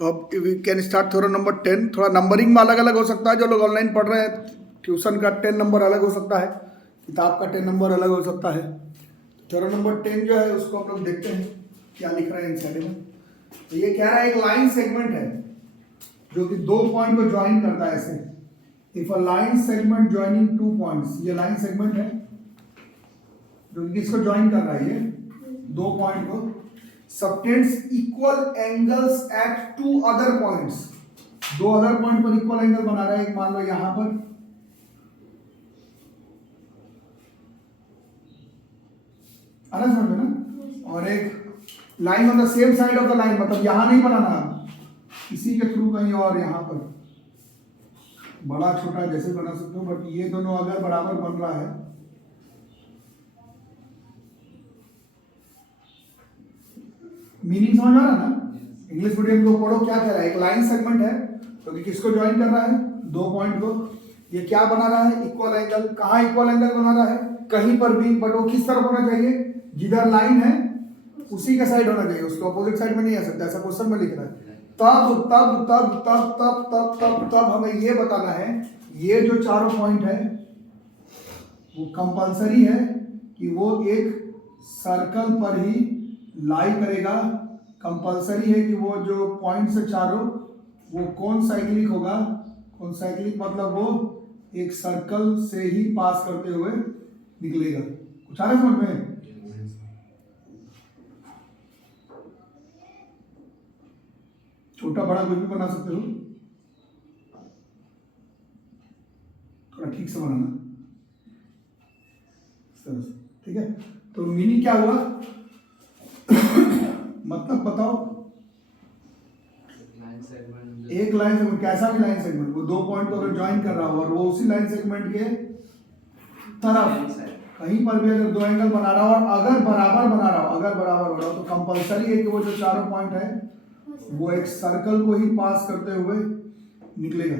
तो अब we can start theorem number 10। थोड़ा नंबरिंग में अलग अलग हो सकता है, जो लोग ऑनलाइन पढ़ रहे हैं ट्यूशन का 10 नंबर अलग हो सकता है, किताब का 10 नंबर अलग हो सकता है। थ्योरम नंबर 10 जो है उसको हम लोग देखते हैं क्या लिख रहे हैं एनसीईआरटी में। तो ये कह रहा है एक लाइन सेगमेंट है जो कि दो पॉइंट को ज्वाइन करता है ऐसे। If a line segment joining two points, ये लाइन सेगमेंट है जो कि किसको ज्वाइन कर रहा है, ये दो पॉइंट को, subtends equal angles at two other points, दो अदर पॉइंट पर इक्वल एंगल बना रहा है। एक मान लो यहां पर, अलग समझ में ना, और एक line on the same side of the line, मतलब यहां नहीं बनाना, इसी के थ्रू कहीं और यहां पर बड़ा छोटा जैसे बना सकते हो, बट ये दोनों अगर बराबर बन रहा है, मीनिंग समझ आ रहा है ना। इंग्लिश मीडियम को पढ़ो, क्या कह रहा है, एक लाइन सेगमेंट है तो कि किसको ज्वाइन कर रहा है, दो पॉइंट को। ये क्या बना रहा है, इक्वल एंगल। कहाँ इक्वल एंगल बना रहा है, कहीं पर भी, बट वो किस तरफ होना चाहिए, जिधर लाइन है उसी का साइड होना चाहिए, उसके अपोजिट साइड में नहीं आ सकता, ऐसा क्वेश्चन में लिख रहा है। तब तब तब तब तब तब तब तब हमें ये बताना है, ये जो चारों पॉइंट है वो कंपलसरी है कि वो एक सर्कल पर ही लाई करेगा। कंपलसरी है कि वो जो पॉइंट से चारों, वो कौन साइक्लिक होगा, कौन साइक्लिक मतलब वो एक सर्कल से ही पास करते हुए निकलेगा। कुछ आ रहा है समझ में? छोटा बड़ा कुछ भी बना सकते हो, थोड़ा ठीक से बनाना, ठीक है। तो मीनिंग क्या हुआ, मतलब बताओ। एक लाइन सेगमेंट, कैसा भी लाइन सेगमेंट, वो दो पॉइंट को अगर ज्वाइन कर रहा हो और वो उसी लाइन सेगमेंट के तरफ कहीं पर भी अगर दो एंगल बना रहा हो और अगर बराबर बना रहा हो, अगर बराबर हो रहा हो, तो कंपलसरी है कि वो जो चारों पॉइंट है वो एक सर्कल को ही पास करते हुए निकलेगा।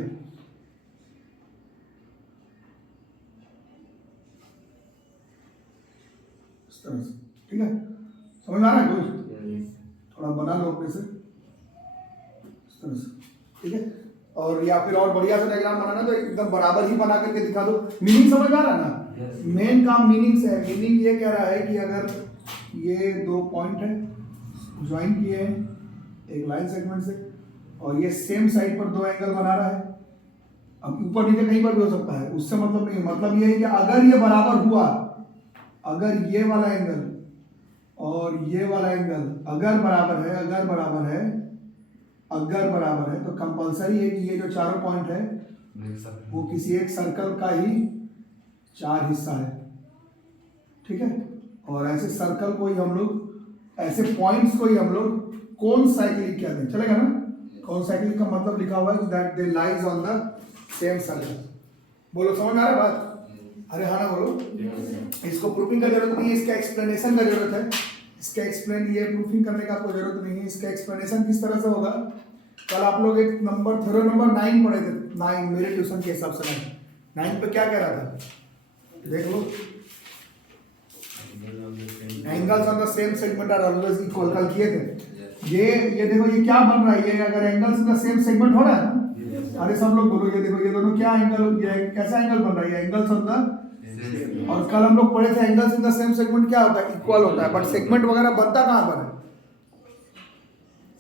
इस तरह से, ठीक है, समझ आ रहा है कुछ? थोड़ा बना लो अपने से इस तरह से, ठीक है। और या फिर और बढ़िया से डायग्राम बनाना तो एकदम बराबर ही बना करके दिखा दो। मीनिंग समझ आ रहा है ना, मेन काम मीनिंग से है। मीनिंग ये कह रहा है कि अगर ये दो पॉइंट है ज्वाइन किए हैं एक लाइन सेगमेंट से, और ये सेम साइड पर दो एंगल बना रहा है, अब ऊपर नीचे कहीं पर भी हो सकता है, उससे मतलब नहीं है। मतलब ये है कि अगर ये बराबर हुआ, अगर ये वाला एंगल और ये वाला एंगल अगर बराबर है, अगर बराबर है, अगर बराबर है, तो कंपलसरी है कि ये जो चारों पॉइंट है वो किसी एक सर्कल का ही चार हिस्सा है, ठीक है। और ऐसे सर्कल को ही हम लोग, ऐसे पॉइंट्स को ही हम लोग कौन साइक्लिक कहते हैं, चलेगा ना। कौन साइक्लिक का मतलब लिखा हुआ है that they lies on the same circle. बोलो समझ आ रहा है बात? अरे हाँ ना बोलो। इसको प्रूफिंग का जरूरत नहीं है, इसका एक्सप्लेनेशन का जरूरत है। इसका एक्सप्लेन, ये प्रूफिंग करने का आपको जरूरत नहीं है। इसका एक्सप्लेनेशन किस तरह से होगा, कल आप लोग एक नंबर थ्योरम नंबर 9 पढ़े थे, 9 मेरे ट्यूशन के हिसाब से 9 पे क्या कह रहा था, देख लो। Angles on the same segment are always equal, कल किए थे। ये देखो, ये क्या बन रहा है, ये अगर angles in the same segment हो रहा है ना, अरे सब लोग बोलो, ये देखो ये दोनों क्या एंगल, ये कैसा एंगल बन रहा है, एंगल्स ऑन द, और कल हम लोग पढ़े थे angles in the same segment क्या होता है, इक्वल होता है। बट सेगमेंट वगैरह बनता कहां पर है,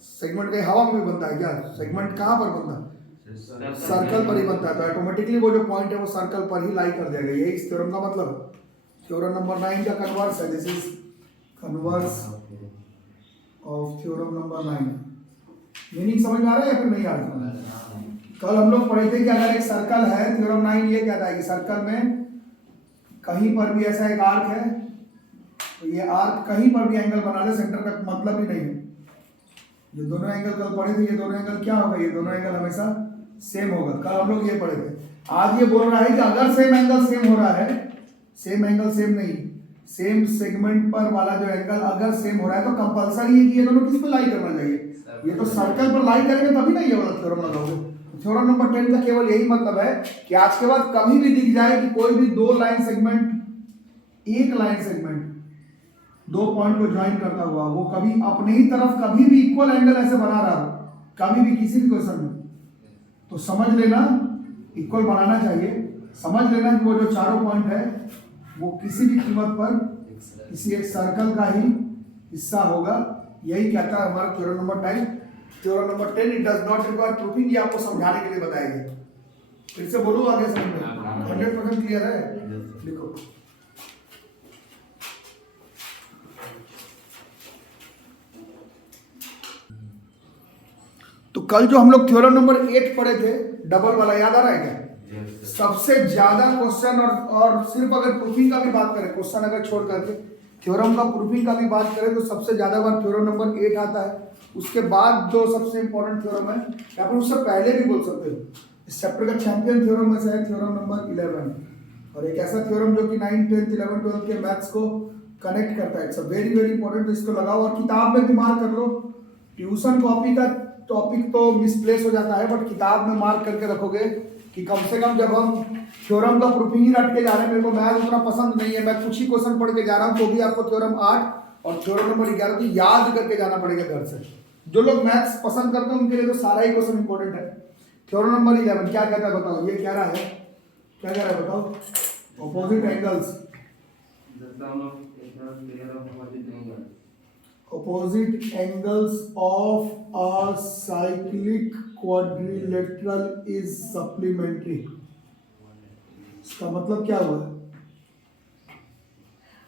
सेगमेंट कहीं हवा में भी बनता है क्या, सेगमेंट कहां पर बनता है, सर्कल पर ही बनता है। तो ऑटोमेटिकली वो जो पॉइंट है वो सर्कल पर ही लाई कर देगा। ये इस थ्योरम का मतलब है। थ्योरम नंबर 9 का कन्वर्स है, this is converse of theorem number 9। Meaning समझ में आ रहा है या फिर नहीं आ रहा? कल हम लोग पढ़े थे कि अगर एक सर्कल है, थ्योरम 9 ये कहता है कि सर्कल में कहीं पर भी ऐसा एक आर्क है, तो ये आर्क कहीं पर भी एंगल बना ले, सेंटर का मतलब ही नहीं है। ये दोनों एंगल कल पढ़े थे, ये दोनों एंगल क्या होगा, ये दोनों एंगल हमेशा सेम होगा। कल हम लोग ये पढ़े थे। आज ये बोल रहा है कि अगर सेम एंगल सेम हो रहा है, सेम एंगल सेम नहीं, सेम सेगमेंट पर वाला जो एंगल अगर सेम हो रहा है, तो कंपलसरी है कि ये दोनों किस पे लाई करना चाहिए, ये तो सर्कल पर लाई करेंगे तभी ना ये वाला थ्योरम लगाओगे। थ्योरम नंबर 10 का केवल यही मतलब है कि आज के बाद कभी भी दिख जाए कि कोई भी दो लाइन सेगमेंट, एक लाइन सेगमेंट दो पॉइंट को ज्वाइन करता हुआ, वो कभी अपने ही तरफ कभी भी इक्वल एंगल ऐसे बना रहा हो, कभी भी किसी भी क्वेश्चन में, तो समझ लेना इक्वल बनाना चाहिए। समझ लेना कि वो जो चारों पॉइंट है वो किसी भी कीमत पर किसी एक सर्कल का ही हिस्सा होगा। यही कहता है हमारा theorem number 10। Theorem number 10, it does not require proofing, ये आपको समझाने के लिए बताया गया। फिर से बोलूँ आगे समझ में 100% क्लियर है? लिखो। तो कल जो हम लोग थ्योरम नंबर 8 पढ़े थे, डबल वाला, याद आ रहा है क्या? सबसे ज्यादा क्वेश्चन और सिर्फ अगर प्रूफिंग का भी बात करें, क्वेश्चन अगर छोड़ करके थ्योरम का प्रूफिंग का भी बात करें, तो सबसे ज्यादा बार थ्योरम नंबर 8 आता है। उसके बाद जो सबसे इंपॉर्टेंट थ्योरम है, या फिर उससे पहले भी बोल सकते हो, इस चैप्टर का चैंपियन थ्योरम में से है थ्योरम नंबर 11, और एक ऐसा थ्योरम जो कि 9, 10, 11, 12 के मैथ्स को कनेक्ट करता है। इट्स वेरी वेरी इंपॉर्टेंट, तो इसको लगाओ और किताब में भी मार्क कर लो। ट्यूशन कॉपी का टॉपिक तो मिसप्लेस हो जाता है, बट किताब में मार्क करके रखोगे कि कम से कम जब हम थ्योरम का प्रूफिंग ही रट के जा रहे हैं, मेरे को मैथ उतना पसंद नहीं है, मैं कुछ ही क्वेश्चन पढ़ के जा रहा हूँ, तो भी आपको थ्योरम 8 और थ्योरम नंबर 11 को याद करके जाना पड़ेगा घर से। जो लोग मैथ्स पसंद करते हैं उनके लिए तो सारा ही क्वेश्चन इंपॉर्टेंट है। थ्योरम नंबर 11 क्या कहता है बताओ? ये क्या रहा है, क्या कह रहा है बताओ? Opposite angles, opposite angles of a cyclic quadrilateral is supplementary। इसका मतलब क्या हुआ?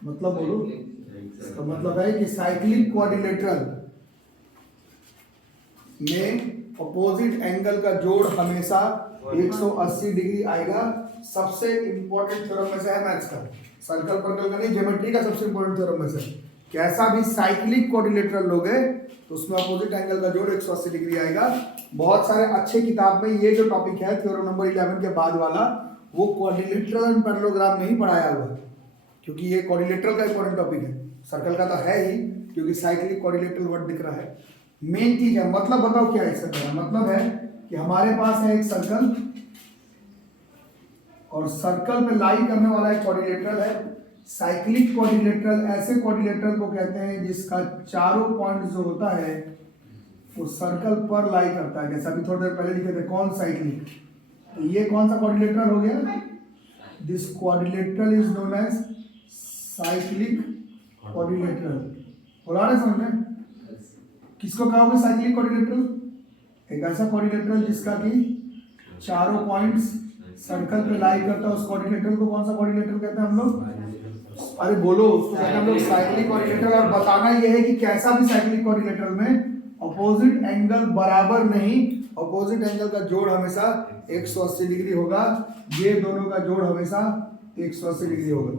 मतलब बोलो। इसका मतलब है कि साइक्लिक क्वाड्रिलेटरल में अपोजिट एंगल का जोड़ हमेशा 180 डिग्री आएगा। सबसे इंपॉर्टेंट थ्योरम में से है मैथ्स का, सर्कल पर्कल का नहीं, ज्योमेट्री का सबसे इंपॉर्टेंट थ्योरम में से। कैसा भी साइक्लिक क्वाड्रिलेटरल लोगे तो उसमें अपोजिट एंगल का जोड़ 180 डिग्री आएगा। बहुत सारे अच्छे किताब में ये जो टॉपिक है थ्योरम नंबर 11 के बाद वाला, वो क्वाड्रिलेटरल एंड पैरेललोग्राम में ही पढ़ाया हुआ, क्योंकि ये क्वाड्रिलेटरल का इंपॉर्टेंट टॉपिक है। सर्कल का तो है ही, क्योंकि साइक्लिक क्वाड्रिलेटरल वर्ड दिख रहा है। मेन चीज है, मतलब बताओ क्या है इसका? मतलब है कि हमारे पास है एक सर्कल, और सर्कल में लाई करने वाला एक क्वाड्रिलेटरल है। साइक्लिक क्वाड्रिलेटरल ऐसे क्वाड्रिलेटरल को कहते हैं जिसका चारों पॉइंट जो होता है वो सर्कल पर लाई करता है। जैसा अभी थोड़ी देर पहले लिखे थे कौन साइक्लिक, तो ये कौन सा क्वाड्रिलेटरल हो गया? This quadrilateral is known as cyclic quadrilateral. बोला रहे समझ में? किसको कहोगे साइक्लिक क्वाड्रिलेटरल? एक ऐसा क्वाड्रिलेटरल जिसका कि चारों पॉइंट्स सर्कल पे लाई करता है, उस क्वाड्रिलेटरल को कौन सा क्वाड्रिलेटरल कहते हैं हम लोग? अरे बोलो, उसको कहते हैं हम लोग साइक्लिक क्वाड्रिलेटरल। और बताना यह है कि कैसा भी साइक्लिक क्वाड्रिलेटरल में अपोजिट एंगल बराबर नहीं, अपोजिट एंगल का जोड़ हमेशा 180 डिग्री होगा। ये दोनों का जोड़ हमेशा 180 डिग्री होगा।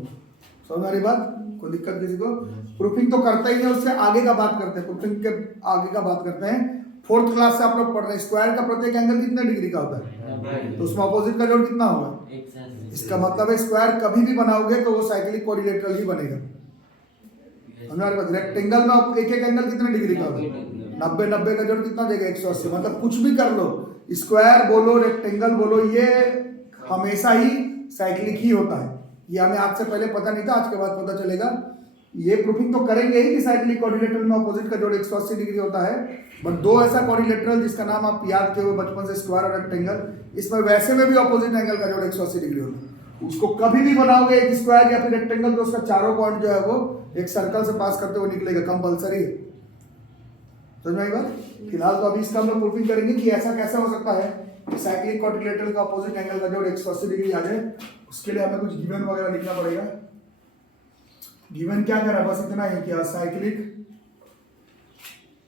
समझ आ रही बात? कोई दिक्कत किसी को? प्रूफिंग तो करता ही है, उससे आगे का बात करते हैं, प्रूफिंग के आगे का बात करते हैं। 4th क्लास से आप लोग पढ़ रहे हैं स्क्वायर का प्रत्येक एंगल कितने डिग्री का होता है, तो उसमें अपोजिट का जोड़ कितना होगा? इसका मतलब है स्क्वायर कभी भी बनाओगे तो वो साइक्लिक क्वाड्रिलेटरल ही बनेगा। हमारे पास रेक्टेंगल में एक एक एंगल कितने डिग्री का होगा? 90, 90 का जोड़ कितना देगा? 180। मतलब कुछ भी कर लो, स्क्वायर बोलो, रेक्टेंगल बोलो, ये हमेशा ही साइक्लिक ही होता है। ये हमें आज से पहले पता नहीं था, आज के बाद पता चलेगा। ये प्रूफिंग तो करेंगे ही कि साइक्लिक क्वाड्रिलेटरल में अपोजिट का जोड़ 180 डिग्री होता है। बट दो ऐसा क्वाड्रिलेटरल जिसका नाम आप याद किए हुए बचपन से, स्क्वायर और रेक्टेंगल, इसमें वैसे में भी अपोजिट एंगल का जोड़ 180 डिग्री होता है। उसको कभी भी बनाओगे एक स्क्वायर या फिर रेक्टेंगल, तो उसका चारों पॉइंट जो है वो एक सर्कल से पास करते हुए निकलेगा, कंपल्सरी है। समझ में आई बात? फिलहाल तो अभी इसका हम लोग प्रूफिंग करेंगे कि ऐसा कैसे हो सकता है कि साइक्लिक क्वाड्रिलेटरल का अपोजिट एंगल का जोड़ 180 डिग्री आ जाए। उसके लिए हमें कुछ गिवन वगैरह लिखना पड़ेगा। गिवन क्या कह रहा है? बस इतना ही कि साइक्लिक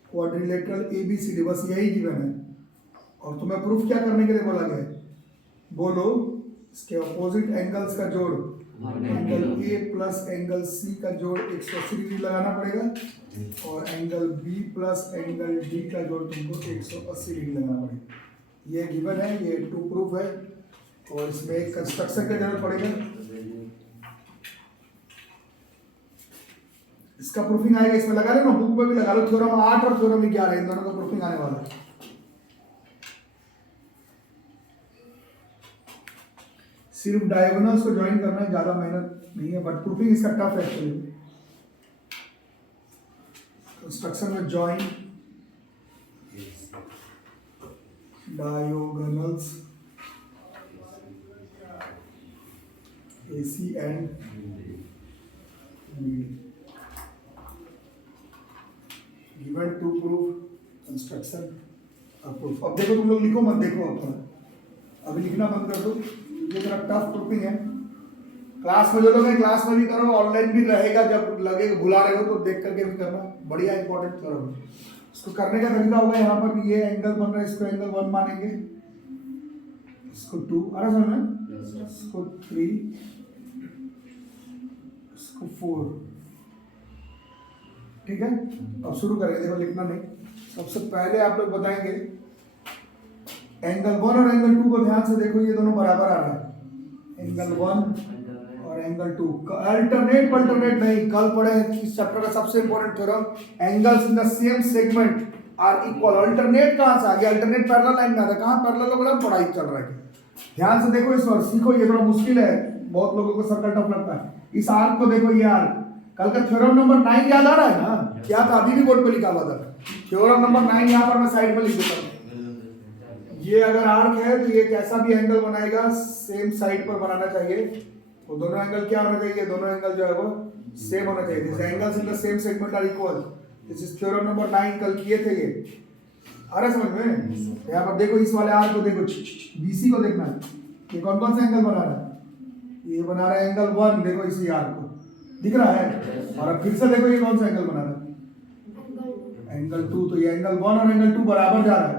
क्वाड्रिलेटरल ABCD, बस यही गिवन है। और तुम्हें प्रूफ क्या करने के लिए बोला गया है? बोलो, इसके अपोजिट एंगल्स का जोड़, angle A plus angle C का जोड़ 180 डिग्री लगाना पड़ेगा, और angle B plus angle D का जोड़ तुमको 180 डिग्री लगाना पड़ेगा। ये गिवन है, ये टू प्रूफ है, और इसमें एक कंस्ट्रक्शन की जरूरत पड़ेगा। इसका प्रूफिंग आएगा, इसमें लगा लो ना, बुक में भी लगा लो, थ्योरम 8 और थ्योरम 11, इन दोनों का प्रूफिंग आने वाला है। सिर्फ डायगोनल्स को ज्वाइन करना है, ज्यादा मेहनत नहीं है, बट प्रूफिंग इसका टफ है एक्चुअली। कंस्ट्रक्शन में join डायोगनल्स AC and BD given to prove construction proof। अब देखो तुम लोग लिखो मत, देखो अब थोड़ा अभी लिखना बंद कर दो, ये जरा टफ प्रूफिंग है। क्लास में जो लोग हैं क्लास में भी करो, ऑनलाइन भी रहेगा, जब लगेगा भुला रहे हो तो देख करके भी करना, बढ़िया इंपॉर्टेंट करो। इसको करने का तरीका होगा, यहाँ पर ये एंगल बन रहा है, इसको एंगल 1 मानेंगे, इसको 2 आ रहा समझ में, इसको 3, इसको 4, ठीक है। अब शुरू करेंगे, देखो लिखना नहीं, सबसे पहले आप लोग बताएंगे एंगल 1 और एंगल 2 को ध्यान से देखो, ये दोनों बराबर आ रहा है, एंगल 1 और एंगल 2 अल्टरनेट नहीं, कल पढ़े इस चैप्टर का सबसे important theorem, angles in the same segment are equal. Alternate कहां से आ गया, अल्टरनेट पैरेलल लाइन में आता है, कहां पैरेलल होगा, पढ़ाई चल रहा है। ध्यान से देखो इस बार सीखो, ये थोड़ा मुश्किल है, बहुत लोगों को सर्कल टफ लगता है। इस आर्क को देखो, ये आर्क कल का थ्योरम नंबर 9 याद आ रहा है ना, क्या था अभी भी बोर्ड पे लिखा हुआ था, थ्योरम नंबर 9 यहाँ पर मैं साइड में लिख देता हूँ। ये अगर आर्क है तो ये कैसा भी एंगल बनाएगा सेम साइड पर बनाना चाहिए, वो दोनों एंगल क्या होना चाहिए, दोनों एंगल जो है वो सेम होना चाहिए। This angles in the same segment are equal, this is theorem number 9, कल किए थे ये, आ रहा समझ में। यहाँ पर देखो इस वाले आर्क को देखो, BC को देखना है, ये कौन कौन सा एंगल बना रहा है, ये बना रहा है एंगल 1, देखो इसी आर्क को दिख रहा है, और अब फिर से देखो ये कौन सा एंगल बना रहा है, एंगल 2, तो ये एंगल 1 और एंगल 2 बराबर जा रहा है,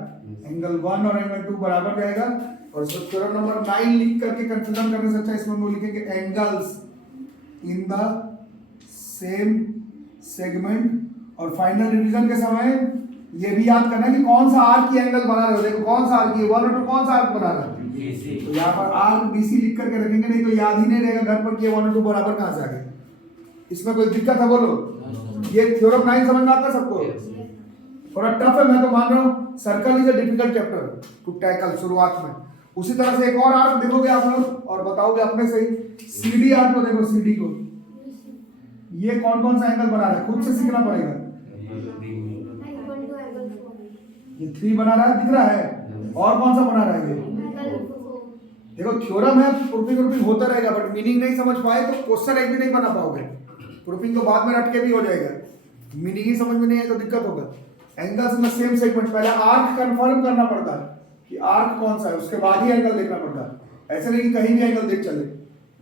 एंगल 1 और एंगल 2 बराबर जाएगा। और इसको थ्योरम नंबर 9 लिख करके कंफ्यूजन करने से अच्छा इसमें हम लिखेंगे angles in the same segment. और फाइनल रिवीजन के समय ये भी याद करना कि कौन सा आर्क की एंगल बना रहे हो, देखो कौन सा आर्क, 1 और 2 कौन सा आर्क बना रहा है, तो यहाँ पर आर्क BC लिख करके रखेंगे, नहीं तो याद ही नहीं रहेगा घर पर कि 1 और 2 बराबर कहां से आ गए। इसमें कोई दिक्कत है बोलो, ये थ्योरम 9 समझ में आता है सबको, थोड़ा टफ है मैं तो मान रहा हूँ, circle is a difficult chapter two tackle शुरुआत में। उसी तरह से एक और आर्क देखोगे आप लोग और बताओगे अपने से ही, CD आर्क को देखो, CD को ये कौन कौन सा एंगल बना रहा है, खुद से सीखना पड़ेगा। ये 3 बना रहा है, दिख रहा है, और कौन सा बना रहा है ये, देखो थ्योरम है, प्रूफिंग होता रहेगा, बट मीनिंग नहीं समझ पाए तो क्वेश्चन एक भी नहीं बना पाओगे। प्रूफिंग तो बाद में रट के भी हो जाएगा, मीनिंग ही समझ में नहीं है तो दिक्कत होगा। Angles in the same segment, पहले आर्क कंफर्म करना पड़ता है कि आर्क कौन सा है, उसके बाद ही एंगल देखना पड़ता है, ऐसे नहीं कि कहीं भी एंगल देख चले।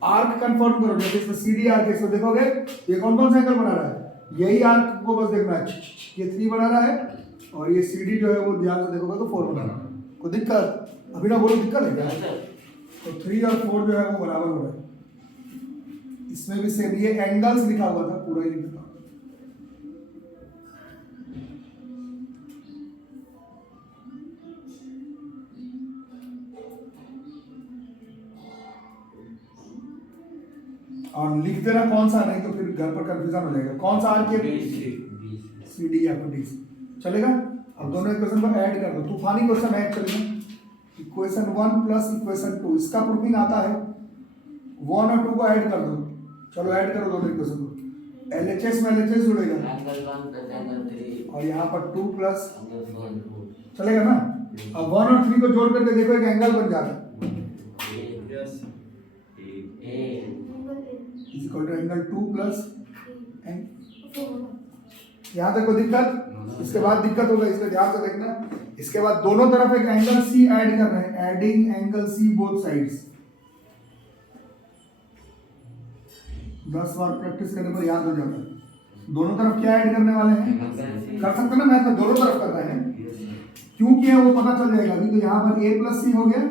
आर्क कंफर्म करो, जैसे इसमें CD आर्क है, इसको देखोगे ये कौन कौन सा एंगल बना रहा है, यही आर्क को बस देखना है, ये 3 बना रहा है, और ये CD जो है वो ध्यान से देखोगे तो 4 बना रहा है। कोई दिक्कत अभी ना बोलो, दिक्कत है क्या, तो 3 और 4 जो है वो बराबर हो रहा है। इसमें भी सेम, ये एंगल्स लिखा हुआ था, पूरा ही लिखा। और लिख देना कौन सा, नहीं तो फिर घर पर कंफ्यूजन हो जाएगा, कौन सा आर्क है, CD या फिर DC चलेगा। अब दोनों इक्वेशन को ऐड कर दो, तूफानी क्वेश्चन ऐड चलेगा, इक्वेशन 1 प्लस इक्वेशन 2, इसका प्रूफिंग आता है, 1 और 2 को ऐड कर दो, चलो ऐड करो दोनों इक्वेशन को, LHS में LHS जुड़ेगा, और यहाँ पर 2 प्लस चलेगा ना। अब 1 और 3 को जोड़ करके देखो एक एंगल बन जाता है, इक्वल टू एंगल 2 प्लस, यहाँ तक कोई दिक्कत, इसके बाद दिक्कत होगा, इसलिए ध्यान से देखना। इसके बाद दोनों तरफ एक एंगल C ऐड कर रहे हैं, adding angle C both sides, 10 बार प्रैक्टिस करने पर याद हो जाता है। दोनों तरफ क्या ऐड करने वाले हैं, कर सकते ना, मैथ में दोनों तरफ कर रहे हैं, क्यों किया वो पता चल जाएगा अभी। तो यहाँ पर A प्लस C हो गया,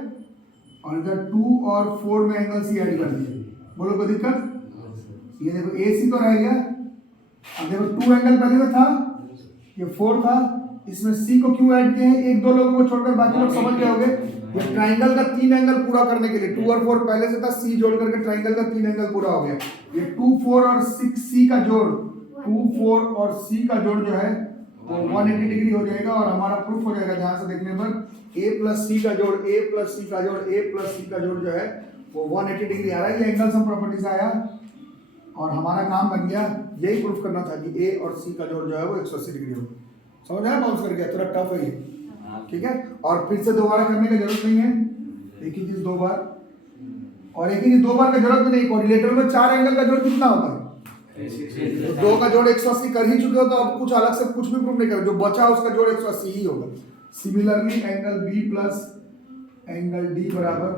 और इधर 2 और 4 में एंगल C ऐड कर दिया, बोलो कोई दिक्कत। ये देखो AC तो रह गया, अब देखो 2 एंगल पहले में था, ये 4 था, इसमें C को क्यों ऐड किए हैं, 1-2 लोगों को छोड़कर बाकी लोग समझ गए होंगे। ये ट्राइंगल का 3 एंगल पूरा करने के लिए 2 और 4 पहले से था, C जोड़ करके ट्राइंगल का 3 एंगल पूरा हो गया। ये 2, 4 और 6 C का जोड़, 2, 4 और C का जोड़ जो है वो 180 डिग्री हो जाएगा, और हमारा प्रूफ हो जाएगा ध्यान से देखने पर, A प्लस C का जोड़, A प्लस C का जोड़, A प्लस C का जोड़ जो है वो 180 डिग्री आ रहा है। ये एंगल सम प्रॉपर्टी से आया, और हमारा काम बन गया, यही प्रूफ करना था कि A और C का जोड़ जो है वो 180 डिग्री हो। समझ आया, बाउंस कर गया, थोड़ा टफ है ये, ठीक है। और फिर से दोबारा करने की जरूरत नहीं है, एक ही चीज 2 बार, और एक ही चीज 2 बार की जरूरत नहीं। कोऑर्डिनेटर में 4 एंगल का जोड़ कितना होता है? तो 2 का जोड़ 180 कर ही चुके हो, तो अब कुछ अलग से कुछ भी प्रूफ नहीं करो, जो बचा उसका जोड़ 180 ही होगा। Similarly angle B plus angle D बराबर,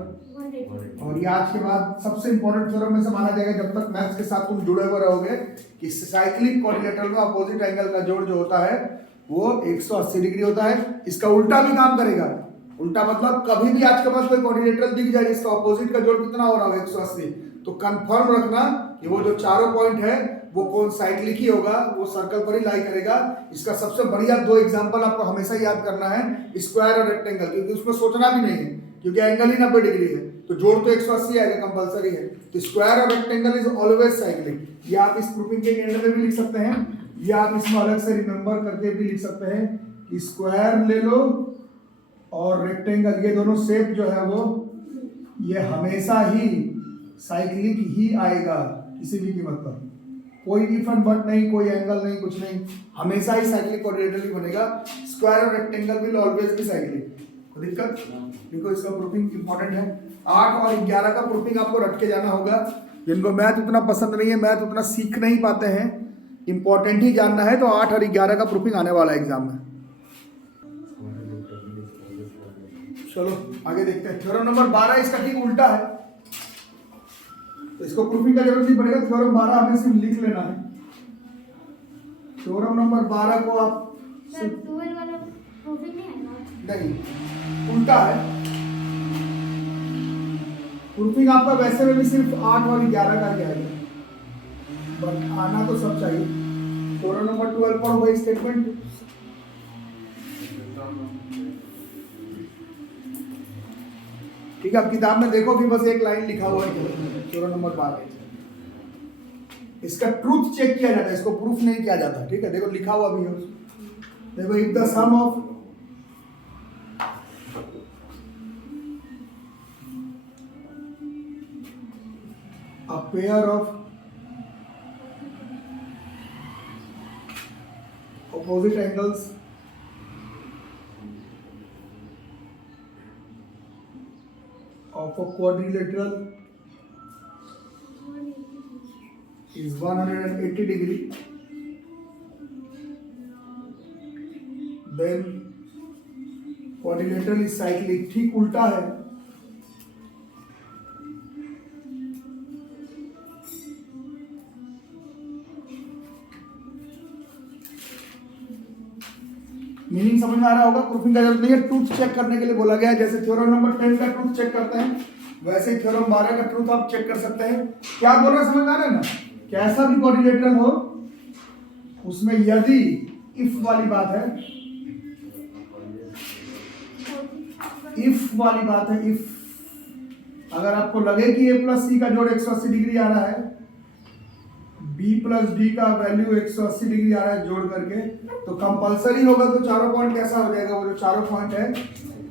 और ये आज के बाद सबसे इंपॉर्टेंट थ्योरम में से माना जाएगा जब तक मैथ्स के साथ तुम जुड़े हुए रहोगे, कि साइक्लिक कोऑर्डिनेटर में अपोजिट एंगल का जोड़ जो होता है वो 180 डिग्री होता है। इसका उल्टा भी काम करेगा। उल्टा मतलब कभी भी आज के बाद कोई कोऑर्डिनेटर दिख जाए जिसका अपोजिट का जोड़ कितना हो रहा हो 180, तो कंफर्म रखना कि वो जो चारों पॉइंट है वो कौन साइक्लिक ही होगा, वो सर्कल पर ही लाई करेगा। इसका सबसे बढ़िया 2 एग्जांपल आपको हमेशा याद करना है, स्क्वायर और रेक्टेंगल, क्योंकि उसमें सोचना भी नहीं है, क्योंकि एंगल ही 90 डिग्री है, तो जोड़ तो 180 आएगा, कंपलसरी है। तो स्क्वायर और रेक्टेंगल इज ऑलवेज साइक्लिक। ये आप इस प्रूफिंग के एंड में भी लिख सकते हैं, या आप इसमें अलग से रिमेंबर करके भी लिख सकते हैं कि स्क्वायर ले लो और रेक्टेंगल, ये दोनों शेप जो है वो ये हमेशा ही साइक्लिक ही आएगा किसी भी कीमत पर। कोई इफ एंड बट नहीं, कोई एंगल नहीं, कुछ नहीं, हमेशा ही साइक्लिक कोऑर्डिनेटर ही बनेगा। स्क्वायर और rectangle will always be cyclic. कोई दिक्कत? देखो इसका प्रूफिंग इंपॉर्टेंट है। 8 और 11 का प्रूफिंग आपको रट के जाना होगा। जिनको मैथ उतना पसंद नहीं है, मैथ उतना सीख नहीं पाते हैं, इंपॉर्टेंट ही जानना है, तो 8 और 11 का प्रूफिंग आने वाला है एग्जाम में। चलो आगे देखते हैं। थ्योरम नंबर 12 इसका ठीक उल्टा है, तो इसको प्रूफिंग का जरूरत नहीं पड़ेगा। थ्योरम 12 हमें सिर्फ लिख लेना है। थ्योरम नंबर 12 को आप नहीं, उल्टा है प्रूफिंग आपका। वैसे में भी सिर्फ 8 और 11 का ही आएगा, बट आना तो सब चाहिए। थ्योरम नंबर 12 पर वही स्टेटमेंट, ठीक है। आप किताब में देखो कि बस एक लाइन लिखा हुआ है थ्योरम नंबर 12। इसका ट्रूथ चेक किया जाता है, इसको प्रूफ नहीं किया जाता, ठीक है। देखो लिखा हुआ भी है, देखो if the sum of a pair of opposite angles of a quadrilateral is 180 degree, then quadrilateral is cyclic। ठीक उल्टा है। मीनिंग समझ में आ रहा होगा। प्रूफिंग का जरूरत नहीं है, ट्रूथ चेक करने के लिए बोला गया है। जैसे थ्योरम नंबर 10 का ट्रूथ चेक करते हैं, वैसे ही थ्योरम 12 का ट्रूथ आप चेक कर सकते हैं। क्या बोल रहा है समझ में आ रहा है ना? कैसा भी कोऑर्डिनेटर हो उसमें यदि इफ वाली बात है, इफ वाली बात है, इफ अगर आपको लगे कि a प्लस सी का जोड़ 180 डिग्री आ रहा है, b प्लस डी का वैल्यू 180 डिग्री आ रहा है जोड़ करके, तो कंपलसरी होगा। तो चारों पॉइंट कैसा हो जाएगा? वो जो चारों पॉइंट है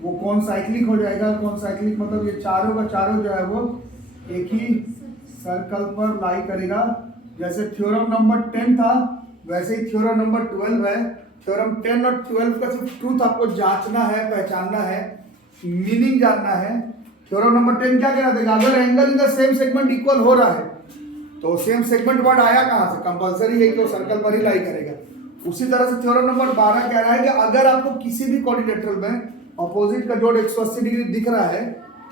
वो कौन साइक्लिक हो जाएगा। कौन साइक्लिक मतलब ये चारों का चारों जो है वो एक ही सर्कल पर लाई करेगा। जैसे थ्योरम नंबर 10 था, वैसे ही थ्योरम नंबर 12 है। थ्योरम 10 और 12 का सिर्फ ट्रूथ आपको जांचना है, पहचानना है, मीनिंग जानना है। थ्योरम नंबर 10 क्या कहना देगा? अगर angle in the same segment equal हो रहा है, तो सेम सेगमेंट वर्ड आया कहां से? कंपलसरी है कि वो सर्कल पर ही लाई करेगा। उसी तरह से थ्योरम नंबर 12 कह रहा है कि अगर आपको किसी भी कोऑर्डिनेटर में अपोजिट का जोड़ 180 डिग्री दिख रहा है,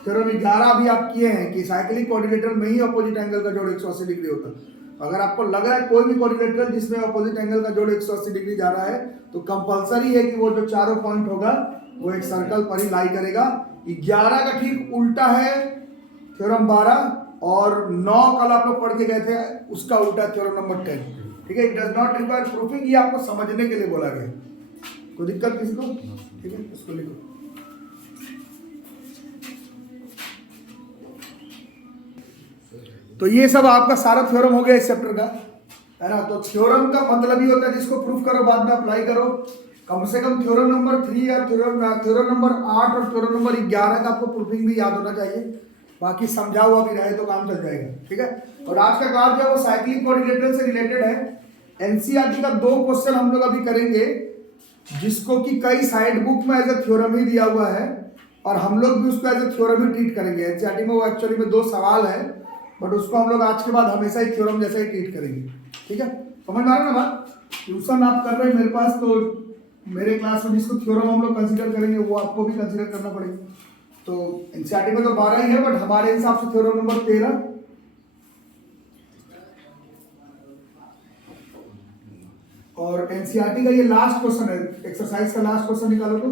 थ्योरम 11 भी आप किए हैं कि साइक्लिक कोऑर्डिनेटर में ही अपोजिट एंगल का जोड़ 180 डिग्री होता है। अगर आपको लग रहा है कोई भी कोऑर्डिनेटर जिसमें अपोजिट एंगल का जोड़ 180 डिग्री जा रहा है, तो कंपलसरी है कि वो जो चारों पॉइंट होगा वो एक सर्कल पर ही लाई करेगा। 11 का ठीक उल्टा है थ्योरम 12, और 9 कल आप लोग पढ़ के गए थे, उसका उल्टा थ्योरम नंबर 10, ठीक है। It does not require proofing, ये आपको समझने के लिए बोला गया। कोई दिक्कत किसी को? ठीक है, इसको लिखो। तो ये सब आपका सारा थ्योरम हो गया इस चैप्टर का, है ना। तो थ्योरम का मतलब ही होता है जिसको प्रूफ करो बाद में अप्लाई करो। कम से कम थ्योरम नंबर 3 या थ्योरम नंबर 8 और थ्योरम नंबर 11 का आपको प्रूफिंग भी याद होना चाहिए। बाकी समझा हुआ भी रहे तो काम चल जाएगा, ठीक है। और आज का क्लास जो है वो साइक्लिक कोऑर्डिनेटर से रिलेटेड है। एनसीईआरटी का 2 क्वेश्चन हम लोग अभी करेंगे, जिसको कि कई साइड बुक में एज ए थ्योरम ही दिया हुआ है और हम लोग भी उसको एज ए थ्योरम ही ट्रीट करेंगे। एनसीईआरटी में वो एक्चुअली में 2 सवाल है, बट उसको हम लोग आज के बाद हमेशा ही थ्योरम जैसा ही ट्रीट करेंगे। ठीक है, समझ में आ रहा है ना बात? ट्यूशन आप कर रहे हैं मेरे पास, तो मेरे क्लास में जिसको थ्योरम हम लोग कंसीडर करेंगे वो आपको भी कंसीडर करना पड़ेगा। तो एनसीईआरटी में तो 12 ही है, बट हमारे हिसाब से थ्योरम नंबर 13 और एनसीईआरटी का ये लास्ट क्वेश्चन है। एक्सरसाइज का लास्ट क्वेश्चन निकालो तो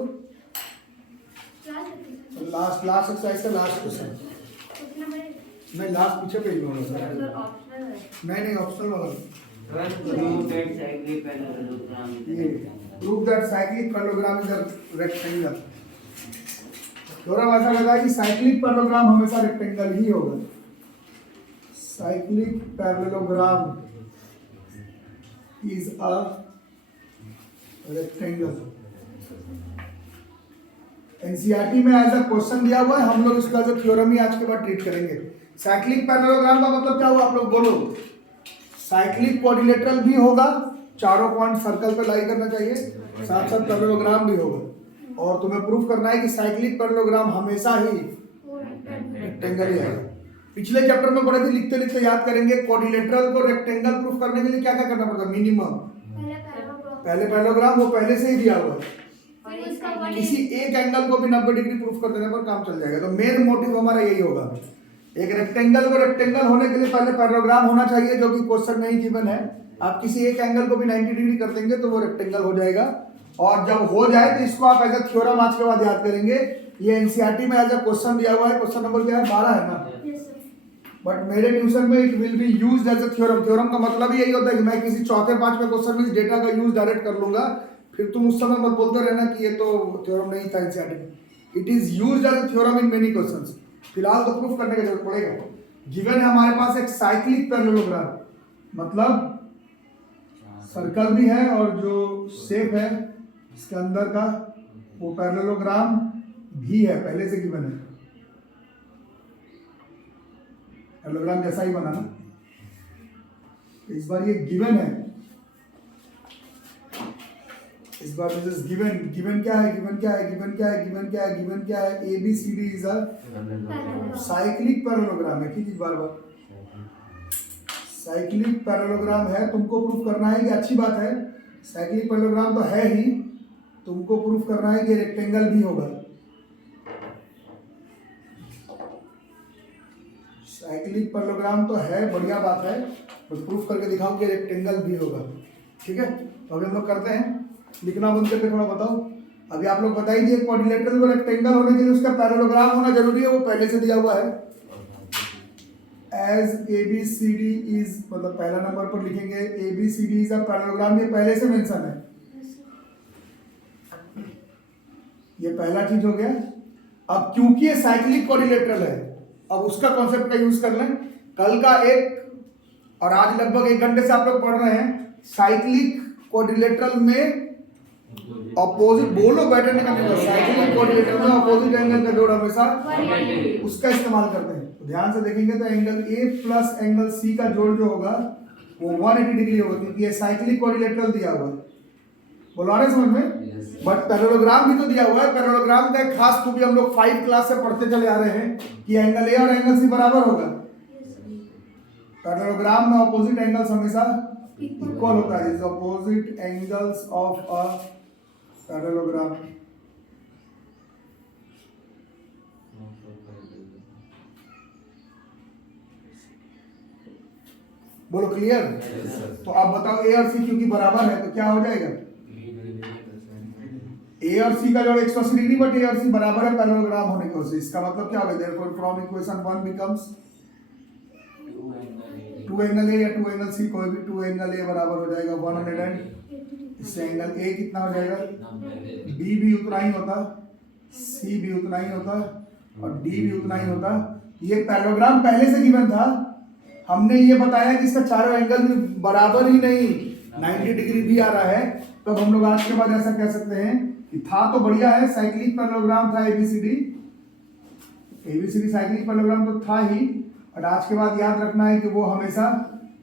लास्ट एक्सरसाइज का लास्ट क्वेश्चन। नहीं, लास्ट पीछे पेज में होगा। नहीं ऑप्शनल वाला। Prove that cyclic parallelogram is a rectangle. थोड़ा ऐसा लगा कि साइक्लिक पैरेललोग्राम हमेशा रेक्टेंगल ही होगा। Cyclic parallelogram is a rectangle। NCERT में एज अ क्वेश्चन दिया हुआ है, हम लोग इसका जो थ्योरम ही आज के बाद ट्रीट करेंगे। साइक्लिक पैरेललोग्राम का मतलब क्या हुआ आप लोग बोलो? साइक्लिक क्वाड्रिलेटरल भी होगा, चारों पॉइंट सर्कल पे लाई करना चाहिए, साथ साथ पैरेललोग्राम भी होगा। और तुम्हें प्रूफ करना है कि साइक्लिक पैरेललोग्राम हमेशा ही रेक्टेंगल ही है। पिछले चैप्टर में पढ़े थे, लिखते लिखते याद करेंगे। क्वाड्रिलेटरल को रेक्टेंगल प्रूफ करने के लिए क्या क्या करना पड़ता है? मिनिमम पहले पैरेललोग्राम वो पहले से ही दिया हुआ है, किसी एक एंगल को भी 90 डिग्री प्रूफ कर देने पर काम चल जाएगा। तो मेन मोटिव हमारा यही होगा। एक रेक्टेंगल को रेक्टेंगल होने के लिए पहले पैरेललोग्राम होना चाहिए, जो कि क्वेश्चन में ही गिवन है। आप किसी एक एंगल को भी 90 डिग्री कर देंगे तो वो रेक्टेंगल हो जाएगा। और जब हो जाए तो इसको आप एज ए थ्योरम आज के बाद याद करेंगे। ये एनसीईआरटी में एज ए क्वेश्चन दिया हुआ है। क्वेश्चन नंबर क्या है? 12 है ना। बट मेरे ट्यूशन में it will be used as a theorem. Theorem का मतलब ही यही होता है कि मैं किसी चौथे पांचवें क्वेश्चन में इस डेटा का यूज डायरेक्ट कर लूंगा, फिर तुम उस समय मत बोलते रहना कि ये तो थ्योरम नहीं था एनसीईआरटी में। It is used as a theorem in many questions. फिलहाल तो प्रूफ करने की जरूरत पड़ेगा। गिवन है हमारे पास एक साइक्लिक पैरेललोग्राम, मतलब सर्कल भी है और जो शेप है इसके अंदर का वो पैरेललोग्राम भी है, पहले से गिवन है। पैरेललोग्राम जैसा ही बना ना। इस बार ये गिवन है, इस बार दिस इज गिवन। गिवन क्या है? गिवन क्या है? गिवन क्या है? गिवन क्या है? गिवन क्या है? ABCD is a cyclic parallelogram है। ठीक, बार बार साइक्लिक पैरेललोग्राम है। तुमको प्रूफ करना है कि अच्छी बात है, साइक्लिक पैरेललोग्राम तो है ही, तुमको प्रूफ करना है कि रेक्टेंगल भी होगा। साइक्लिक पैरेललोग्राम तो है, बढ़िया बात है, तो प्रूफ करके दिखाओ कि रेक्टेंगल भी होगा। ठीक है, तो अभी हम लोग करते हैं। लिखना बंद करके थोड़ा बताओ। अभी आप लोग बता ही दिए, क्वाड्रिलेटरल को रेक्टेंगल होने के लिए उसका पैरेललोग्राम होना जरूरी है, वो पहले से दिया हुआ है। एज ABCD इज, मतलब पहला नंबर पर लिखेंगे ABCD इज अ पैरेललोग्राम, ये पहले से मेंशन है। ये पहला चीज हो गया। अब क्योंकि ये साइक्लिक क्वाड्रिलेटरल है, अब उसका कॉन्सेप्ट का यूज कर लें। कल का एक और आज लगभग 1 घंटे से आप लोग पढ़ रहे हैं। साइक्लिक क्वाड्रिलेटरल में अपोजिट, बोलो बैठे नहीं करने का, साइक्लिक क्वाड्रिलेटरल में अपोजिट एंगल का जोड़ हमेशा उसका इस्तेमाल करते हैं। तो ध्यान से देखेंगे तो angle A plus angle C का जोड़ जो होगा वो 180 डिग्री होगा, क्योंकि ये साइक्लिक क्वाड्रिलेटरल दिया हुआ है। बोलो आ रहे समझ में? बट पैरेललोग्राम भी तो दिया हुआ है। पैरेललोग्राम का एक खास खूबी हम लोग 5 क्लास से पढ़ते चले आ रहे हैं कि एंगल A और एंगल C बराबर होगा। पैरेललोग्राम में ऑपोजिट एंगल्स हमेशा इक्वल होता है। Is opposite angles of a parallelogram. बोलो क्लियर? तो आप बताओ A और C क्योंकि बराबर है तो क्या हो जाएगा? A और C का जोड़ 180 डिग्री, बट A और C बराबर है पैरेललोग्राम होने की वजह से। इसका मतलब क्या होगा? Therefore from equation 1 becomes 2 angle A या 2 एंगल C, कोई भी 2 एंगल A बराबर हो जाएगा 100। इससे एंगल A कितना हो जाएगा? B भी उतना ही होता, C भी उतना ही होता और D भी उतना ही होता। ये पैरेललोग्राम पहले से गिवन था। हमने ये बताया कि इसका चारों एंगल भी बराबर ही नहीं 90 डिग्री भी आ रहा है। तो हम लोग आज के बाद ऐसा कह सकते हैं कि था तो बढ़िया है, साइक्लिक पैरेललोग्राम था ABCD साइक्लिक पैरेललोग्राम तो था ही, और आज के बाद याद रखना है कि वो हमेशा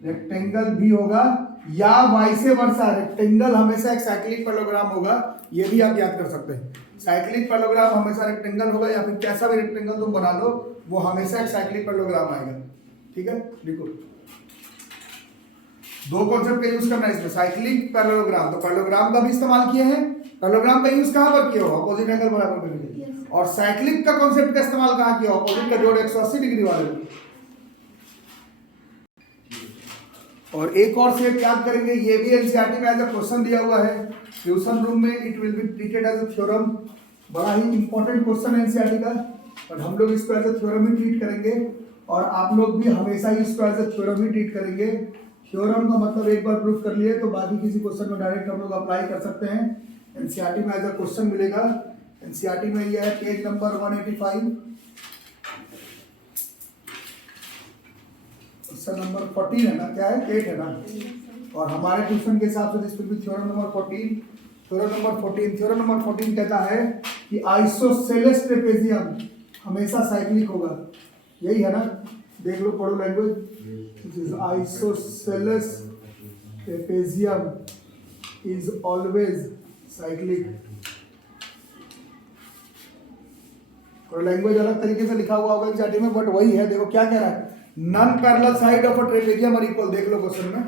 रेक्टेंगल भी होगा या वाइसे वर्सा, रेक्टेंगल हमेशा एक साइक्लिक पैरेललोग्राम होगा, ये भी आप याद कर सकते हैं। साइक्लिक पैरेललोग्राम हमेशा रेक्टेंगल होगा, या फिर कैसा भी रेक्टेंगल तुम बना लो वो हमेशा एक साइक्लिक पैरेललोग्राम आएगा। ठीक है, देखो दो कॉन्सेप्ट का यूज करना है इसमें, साइक्लिक पैरेललोग्राम। तो पैरेललोग्राम का भी इस्तेमाल किए हैं, पैरेललोग्राम का यूज कहां पर किया हो, अपोजिट एंगल बराबर करने के लिए। और साइक्लिक का कॉन्सेप्ट का इस्तेमाल कहां किया, अपोजिट का जोड़ 180 डिग्री वाले। और एक और शेप याद करेंगे, ये भी एनसीईआरटी में एज अ क्वेश्चन दिया हुआ है ट्यूशन रूम में, it will be treated as a theorem. बड़ा ही इंपॉर्टेंट क्वेश्चन है एनसीईआरटी का, बट हम लोग इसको एज अ थ्योरम ही ट्रीट करेंगे, और आप लोग भी हमेशा ही इसको एज अ थ्योरम ही ट्रीट करेंगे। थ्योरम का मतलब एक बार प्रूफ कर लिए तो बाकी किसी क्वेश्चन में डायरेक्ट हम लोग अप्लाई कर सकते हैं। एनसीईआरटी में एज अ क्वेश्चन मिलेगा, एनसीईआरटी में यह है पेज नंबर 185, क्वेश्चन नंबर 14 है ना, क्या है 8 है ना। और हमारे ट्यूशन के हिसाब से this will be theorem number 14। Theorem number 14 कहता है कि आइसोसेलेस ट्रेपेजियम हमेशा साइक्लिक होगा, यही है ना, देख लो पढ़ो language, this is isosceles trapezium is always cyclic. Language अलग तरीके से लिखा हुआ होगा एनसीईआरटी में, बट वही है। देखो क्या कह रहा है, non parallel side of a trapezium are equal, देख लो क्वेश्चन में।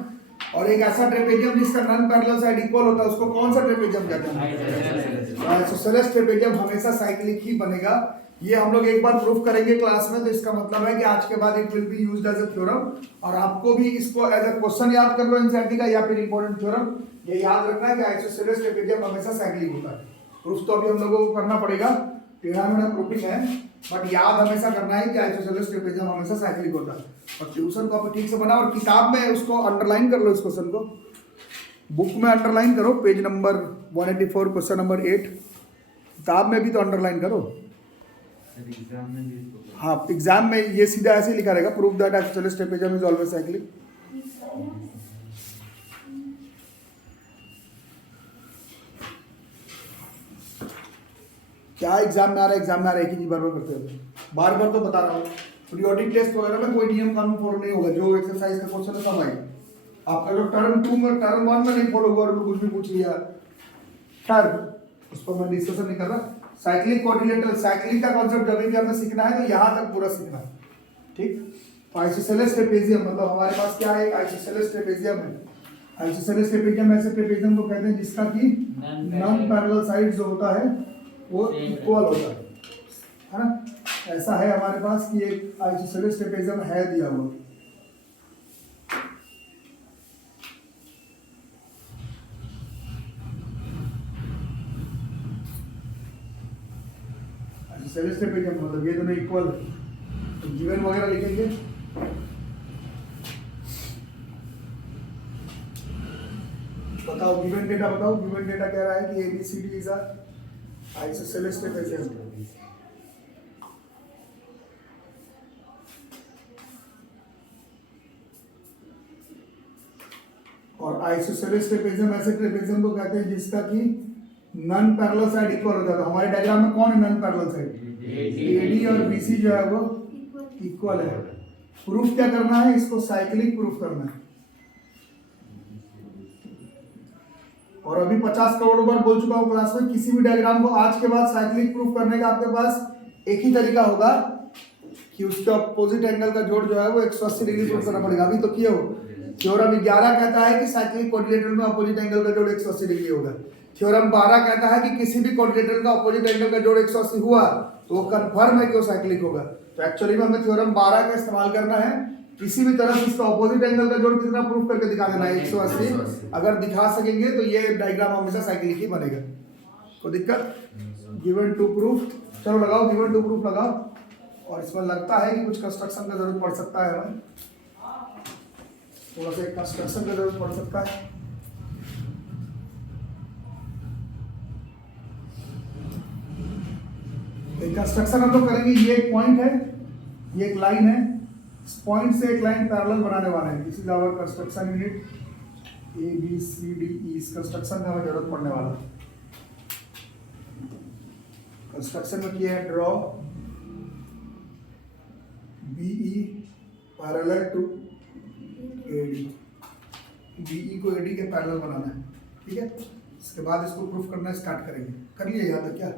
और एक ऐसा ट्रेपेजियम जिसका नन पैरेलल साइड इक्वल होता है उसको कौन सा ट्रेपेजियम कहते हैं, आइसोसेलेस ट्रेपेजियम हमेशा साइक्लिक ही बनेगा। ये हम लोग एक बार प्रूफ करेंगे क्लास में, तो इसका मतलब है कि आज के बाद it will be used as a theorem. और आपको भी इसको एज अ क्वेश्चन याद कर लो एनसीईआरटी का, या फिर इंपॉर्टेंट थ्योरम ये याद रखना है कि आइसोसेलेस ट्रेपेजियम हमेशा साइक्लिक होता है। प्रूफ तो अभी हम लोगों को करना पड़ेगा, टेढ़ा मेढ़ा प्रूफिंग है, बट याद हमेशा करना है कि आइसोसेलेस ट्रेपेजियम हमेशा साइक्लिक होता है। और ट्यूशन को आप ठीक से बना, और किताब में उसको अंडरलाइन कर लो, इस क्वेश्चन को बुक में अंडरलाइन करो, पेज नंबर 184 क्वेश्चन नंबर 8, किताब में भी तो अंडरलाइन करो। हाँ, एग्जाम में ये सीधा ऐसे लिखा रहेगा, proof that isosceles trapezium is always cyclic. क्या एग्जाम में आ रहा है, एग्जाम में आ रहा है, एक ही बार करते हो, बार बार तो बता रहा हूँ। पीरियोडिक टेस्ट वगैरह में कोई नियम कानून फॉलो नहीं होगा, जो एक्सरसाइज का क्वेश्चन है सब आएगा। आपका जो टर्म 2 में टर्म 1 में नहीं फॉलो हुआ और कुछ भी पूछ लिया, खैर उस पर मैं डिस्कशन नहीं कर रहा। साइक्लिक कोऑर्डिनेटर, साइक्लिक का कॉन्सेप्ट जब भी हमें सीखना है तो यहाँ तक पूरा सीखना है, ठीक। तो आइसोसेलेस ट्रेपेजियम मतलब हमारे पास क्या है, आइसोसेलेस ट्रेपेजियम है। आइसोसेलेस ट्रेपेजियम ऐसे ट्रेपेजियम को कहते हैं जिसका कि नॉन पैरेलल साइड जो होता है वो इक्वल होता है ना। ऐसा है हमारे पास कि एक आइसोसेलेस ट्रेपेजियम है दिया हुआ। आइसोसेलेस ट्रेपेजियम मतलब ये दोनों इक्वल है, तो गिवन वगैरह लिखेंगे। बताओ गिवन डेटा, बताओ गिवन डेटा कह रहा है कि ABCD is a isosceles trapezium. और आइसोसेलेस ट्रेपेजियम ऐसे ट्रेपेजियम को कहते हैं जिसका कि नन पैरेलल साइड इक्वल होता है। तो हमारे डायग्राम में कौन है नन पैरेलल साइड, AD और BC जो है वो इक्वल है। प्रूफ क्या करना है, इसको साइक्लिक प्रूफ करना है। और अभी 50 करोड़ बार बोल चुका हूं क्लास में, किसी भी डायग्राम को आज के बाद साइक्लिक प्रूफ करने का आपके पास एक ही तरीका होगा कि उसके अपोजिट एंगल का जोड़ जो है वो 180 डिग्री प्रूफ करना पड़ेगा। अभी तो किया हो। थ्योरम 11 कहता है कि साइक्लिक कोऑर्डिनेटर में अपोजिट एंगल का जोड़ 180 डिग्री होगा। थ्योरम 12 कहता है कि किसी भी कोऑर्डिनेटर का अपोजिट एंगल का जोड़ 180 हुआ तो वो कंफर्म है कि वो साइक्लिक होगा। तो एक्चुअली में हमें थ्योरम 12 का इस्तेमाल करना है, किसी भी तरह से इसका अपोजिट एंगल का जोड़ कितना प्रूफ करके दिखा देना है, 180। अगर दिखा सकेंगे तो ये डायग्राम हमेशा साइक्लिक ही बनेगा। कोई दिक्कत, गिवन टू प्रूफ, चलो लगाओ गिवन टू प्रूफ लगाओ। और इसमें लगता है कि कुछ कंस्ट्रक्शन का जरूरत पड़ सकता है हमें, थोड़ा सा कंस्ट्रक्शन का जरूरत पड़ सकता है। कंस्ट्रक्शन हम लोग करेंगे, ये एक पॉइंट है, ये एक लाइन है, इस पॉइंट से एक लाइन पैरेलल बनाने वाले हैं। This is our construction unit ABCDE। इस कंस्ट्रक्शन का हमें जरूरत पड़ने वाला है। कंस्ट्रक्शन में किया है draw BE parallel to AD। BE को एडी के पैरेलल बनाना है, ठीक है। इसके बाद इसको प्रूफ करना स्टार्ट करेंगे। कर लिए याद है क्या?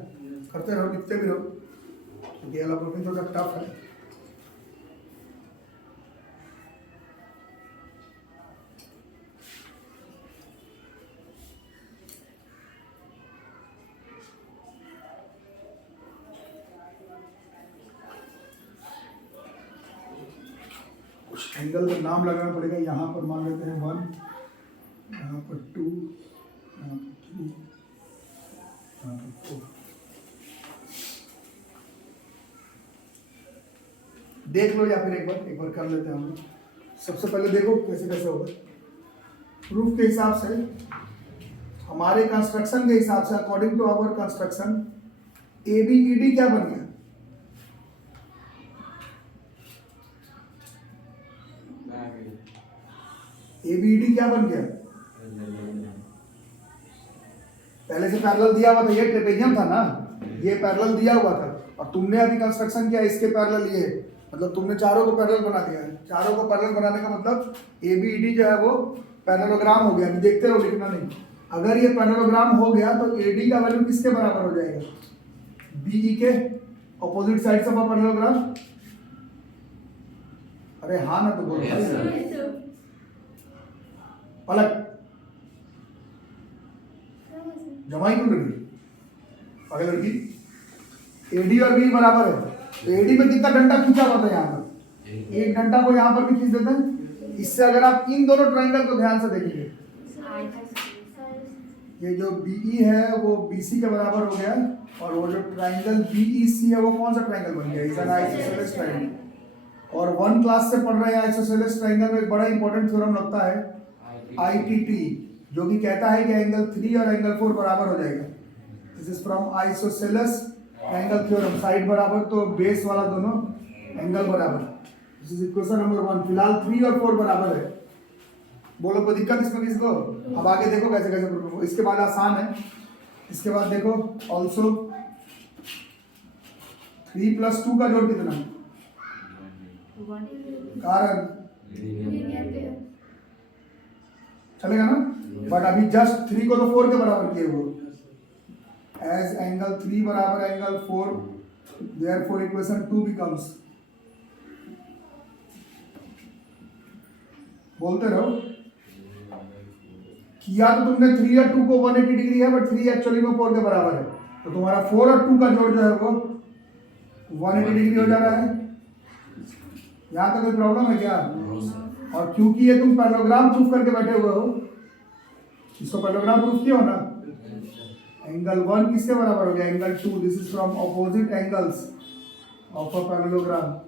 करते रहो, लिखते भी रहो, क्योंकि ये वाला प्रूफिंग थोड़ा टफ है। कुछ एंगल का नाम लगाना पड़ेगा। यहाँ पर मान लेते हैं 1, यहाँ पर 2, यहाँ पर 3, यहाँ पर 4। देख लो या फिर एक बार कर लेते हैं हम। सबसे पहले देखो कैसे कैसे होगा। प्रूफ के हिसाब से, हमारे कंस्ट्रक्शन के हिसाब से, according to our construction, ABED क्या बन गया? ABED क्या बन गया? पहले से पैरेलल दिया हुआ था, ये ट्रेपेजियम था ना, ये पैरेलल दिया हुआ था, और तुमने अभी कंस्ट्रक्शन किया इसके पैरेलल, ये मतलब तुमने चारों को पैरेलल बना दिया है। चारों को पैरेलल बनाने का मतलब ABED जो है वो पैरेललोग्राम हो गया। अभी देखते रहो, लिखना नहीं। अगर ये पैरेललोग्राम हो गया तो AD का वैल्यू किसके बराबर हो जाएगा? BE के ऑपोजिट साइड ऑफ पैरेललोग्राम। अरे हाँ ना, तो बोलो पलट जमाई क्यों लगी? अगर लड़की AD और BE बराबर है तो AD में कितना डंडा खींचा हुआ था? यहाँ पर एक डंडा को यहाँ पर भी खींच देते हैं। इससे अगर आप इन दोनों ट्रायंगल को ध्यान से देखेंगे, ये जो BE है वो BC के बराबर हो गया, और वो जो ट्रायंगल BEC है वो कौन सा ट्रायंगल बन गया? Is an isosceles triangle. और 1 क्लास से पढ़ रहे हैं आइसोसेलेस ट्रायंगल में एक बड़ा इंपॉर्टेंट थ्योरम लगता है ITT, जो कि कहता है कि एंगल 3 और एंगल 4 बराबर हो जाएगा। This is from isosceles angle theorem. Side बराबर तो बेस वाला दोनों एंगल बराबर। This is equation number 1। फिलहाल 3 और 4 बराबर है। बोलो कोई दिक्कत इसमें किसको? अब आगे देखो कैसे कैसे प्रूफ हो। इसके बाद आसान है। इसके बाद देखो ऑल्सो 3 + 2 का जोड़ कितना? कारण चलेगा ना? बट अभी जस्ट 3 को तो 4 के बराबर किए वो। एज एंगल 3 बराबर एंगल 4, देयरफॉर इक्वेशन 2 बिकम्स, बोलते रहो। किया तो तुमने 3 और 2 को 180 डिग्री है, बट 3 एक्चुअली में 4 के बराबर है, तो तुम्हारा 4 और 2 का जोड़ जो है वो 180 डिग्री हो जा रहा है। यहाँ तक कोई प्रॉब्लम है क्या? और क्योंकि ये तुम पैरेललोग्राम प्रूफ करके बैठे हुए हो, इसको पैरेललोग्राम प्रूफ किया हो ना, एंगल 1 किसके बराबर हो गया? Angle 2। This is from opposite angles of a parallelogram.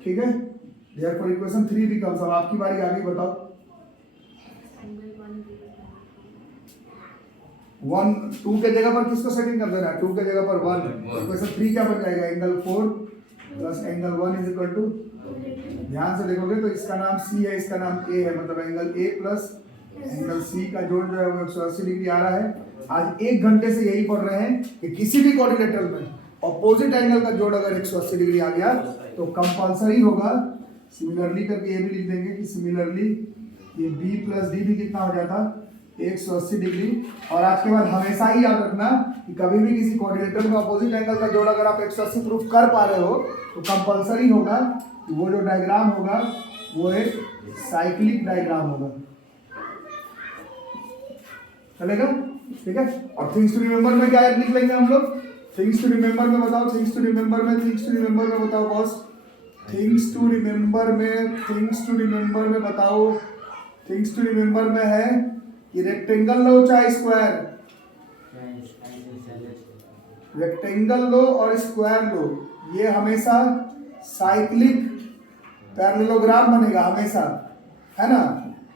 ठीक है, देयरफॉर इक्वेशन 3 बिकम्स। अब आपकी बारी आ गई, बताओ। 1 2 के जगह पर किसको सेटिंग कर देना है? 2 के जगह पर 1। इक्वेशन 3 क्या बन जाएगा? Angle 4 + angle 1 is equal to, ध्यान से देखोगे तो इसका नाम C है, इसका नाम A है, मतलब एंगल A + एंगल C का जोड़ जो है वो 180 डिग्री आ रहा है। आज 1 घंटे से यही पढ़ रहे हैं कि किसी भी क्वाड्रिलेटरल में ऑपोजिट एंगल का जोड़ अगर 180 डिग्री आ गया तो कंपलसरी होगा। सिमिलरली करके ये भी लिख देंगे कि सिमिलरली ये B + D भी कितना हो जाता? 180 डिग्री। और आज के बाद हमेशा ही याद रखना कि कभी भी किसी क्वाड्रिलेटरल में ऑपोजिट एंगल का जोड़ अगर आप 180 प्रूफ कर पा रहे हो तो कंपलसरी होगा कि वो जो डायग्राम होगा वो एक साइक्लिक डायग्राम होगा। चलेगा? ठीक है। और थिंग्स टू रिमेंबर में क्या लिख लेंगे हम लोग? थिंग्स टू रिमेंबर में बताओ, थिंग्स टू रिमेंबर में, थिंग्स टू रिमेंबर में बताओ बॉस। थिंग्स टू रिमेंबर में, थिंग्स टू रिमेंबर में बताओ। थिंग्स टू रिमेंबर में है कि रेक्टेंगल लो चाहे स्क्वायर, रेक्टेंगल लो और स्क्वायर लो, ये हमेशा साइक्लिक पैरेललोग्राम बनेगा हमेशा, है ना।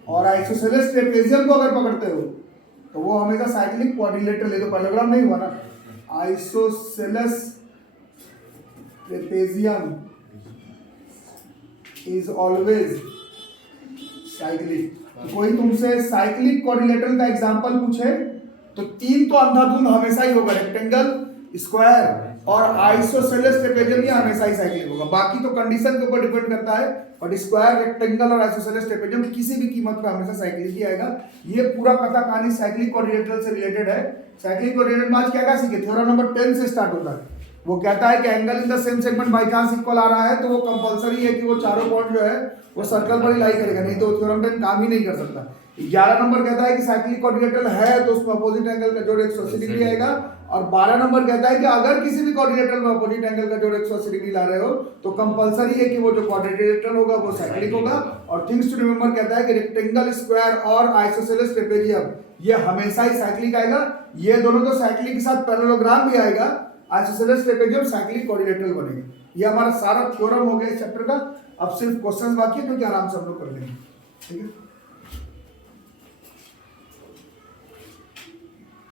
और आइसोसेलेस ट्रेपेजियम को अगर पकड़ते हो तो वो हमेशा साइक्लिक क्वाड्रिलेटरल, ये तो पैरेललोग्राम नहीं हुआ ना। Isosceles trapezium is always cyclic. तो कोई तुमसे साइक्लिक क्वाड्रिलेटरल का एग्जांपल पूछे तो 3 तो अंधाधुंध हमेशा ही होगा, रेक्टेंगल, स्क्वायर और आइसोसेलेस ट्रेपेजियम ये हमेशा ही साइक्लिक होगा। बाकी तो कंडीशन के ऊपर डिपेंड करता है, बट स्क्वायर, रेक्टेंगल और आइसोसेलेस ट्रेपेजियम किसी भी कीमत पे हमेशा साइक्लिक ही आएगा। ये पूरा कथा कहानी साइक्लिक क्वाड्रिलेटरल से रिलेटेड है। साइक्लिक क्वाड्रिलेटरल में आज क्या क्या सीखे, थ्योरम नंबर 10 से स्टार्ट होता है। वो कहता है कि angle in the same segment by chance equal आ रहा है तो वो कंपलसरी है कि वो चारों पॉइंट जो है वो सर्कल पर ही लाई करेगा, नहीं तो थ्योरम 10 काम ही नहीं कर सकता। 11 नंबर कहता है कि साइक्लिक क्वाड्रिलेटरल है तो उसमें अपोजिट एंगल का जोड़ 180 डिग्री आएगा। और 12 नंबर कहता है कि अगर किसी भी क्वाड्रिलेटरल में अपोजिट एंगल का जोड़ 180 डिग्री ला रहे हो तो कंपलसरी है कि वो जो क्वाड्रिलेटरल होगा वो साइक्लिक होगा। और थिंग्स टू रिमेंबर कहता है कि रेक्टेंगल, स्क्वायर और आइसोसेलेस ट्रेपेजियम ये हमेशा ही साइक्लिक आएगा। ये दोनों तो साइक्लिक के साथ पैरेललोग्राम भी आएगा, आइसोसेलेस ट्रेपेजियम साइक्लिक क्वाड्रिलेटरल बनेगा। ये हमारा सारा थ्योरम हो गया इस चैप्टर का। अब सिर्फ क्वेश्चंस बाकी है, क्योंकि आराम से हम लोग कर लेंगे, ठीक है।